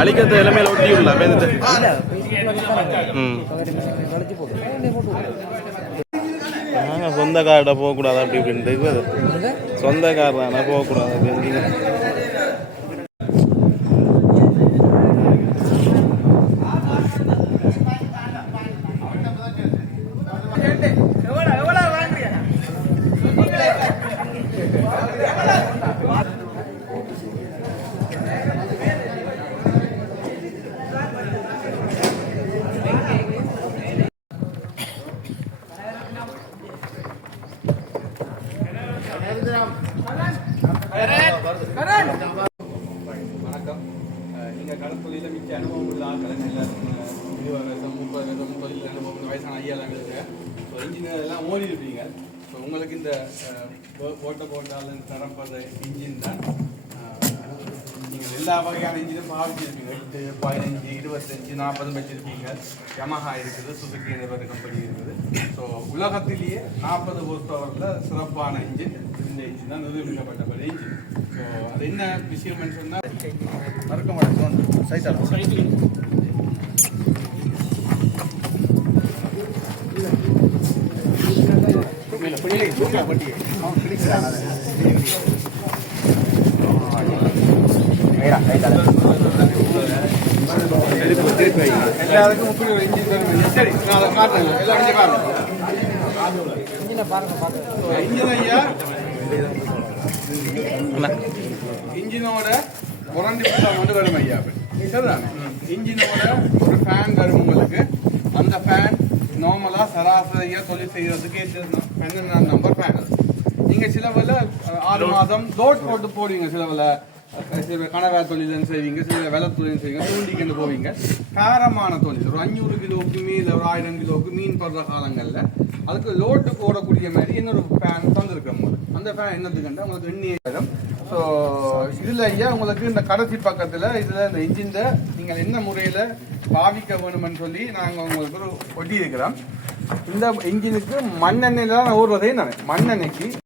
அழிக்கிறது எல்லாமே ஒட்டி உள்ள சொந்த கார்ட போகக்கூடாது அப்படி இப்படின்ட்டு சொந்த கார் தானே போகக்கூடாது அப்படின்னு வணக்கம். நீங்க கடற்தொழில மிச்ச அனுபவம் உள்ள ஆட்கள் எல்லாருக்கும் 20 வருஷம் 30 வருஷம் தொழில் அனுபவம் வயசான ஐயாலாம் இருக்கு. இன்ஜினியர் எல்லாம் ஓடி இருப்பீங்க. உங்களுக்கு இந்த போட்டால் தரப்பத இன்ஜின் தான் நீங்கள் எல்லா வகையான இன்ஜினும் பாவிச்சிருப்பீங்க. 8, 15, 25, 40 வச்சிருப்பீங்க. யமஹா இருக்குது, சுசுகி என்ற கம்பெனி இருக்குது. ஸோ உலகத்திலேயே 40 ஹோர்ஸ்பவரில் சிறப்பான இன்ஜின் இந்த இன்ஜின் தான் நிரூபிக்கப்பட்ட இன்ஜின். ஸோ அது என்ன விஷயம்னு சொன்னால் மறக்க மாட்டேன் சைட்டாக எல்லாருக்கும் இப்படி ஒரு இன்ஜின் தரும். சரி, நான் அதை காட்டுறேன். எல்லாம் இன்ஜின் காட்டுறேன். இன்ஜின் ஐயா இன்ஜினோட புரண்டி கொண்டு வரும் ஐயா. சரிதானே? இன்ஜினோட ஒரு ஃபேன் வரும் உங்களுக்கு. அந்த ஃபேன் நார்மலா சராசரியா தொழில் செய்யறதுக்கு 12 நம்பர் ஃபேன். நீங்க சிலவில் 6 மாதம் லோட் போட்டு போடுவீங்க. சிலவில் கனவா தொழில் செய்வீங்க, சில வெலை தொழில் செய்வீங்க, தூண்டிக்கண்டு போவீங்க. காரமான தொழில் ஒரு 500 கிலோவுக்கு மீது ஒரு 1000 கிலோவுக்கு மீன் படுற காலங்களில் அதுக்கு லோட்டு போடக்கூடிய மாதிரி இன்னொரு ஃபேன் தந்துருக்கோம். அந்த ஃபேன் என்னதுக்குண்டா உங்களுக்கு 2000. ஸோ இதில் ஐயா உங்களுக்கு இந்த கடைசி பக்கத்தில் இதில் இந்த இன்ஜின் நீங்கள் என்ன முறையில் பாவிக்க வேணும்னு சொல்லி நாங்கள் உங்களுக்கு ஒரு ஒட்டி இருக்கிறோம். இந்த இன்ஜினுக்கு மண்ணெண்ணெயில் தான் ஊறுவதே நான் மண்ணெண்ணெய்க்கு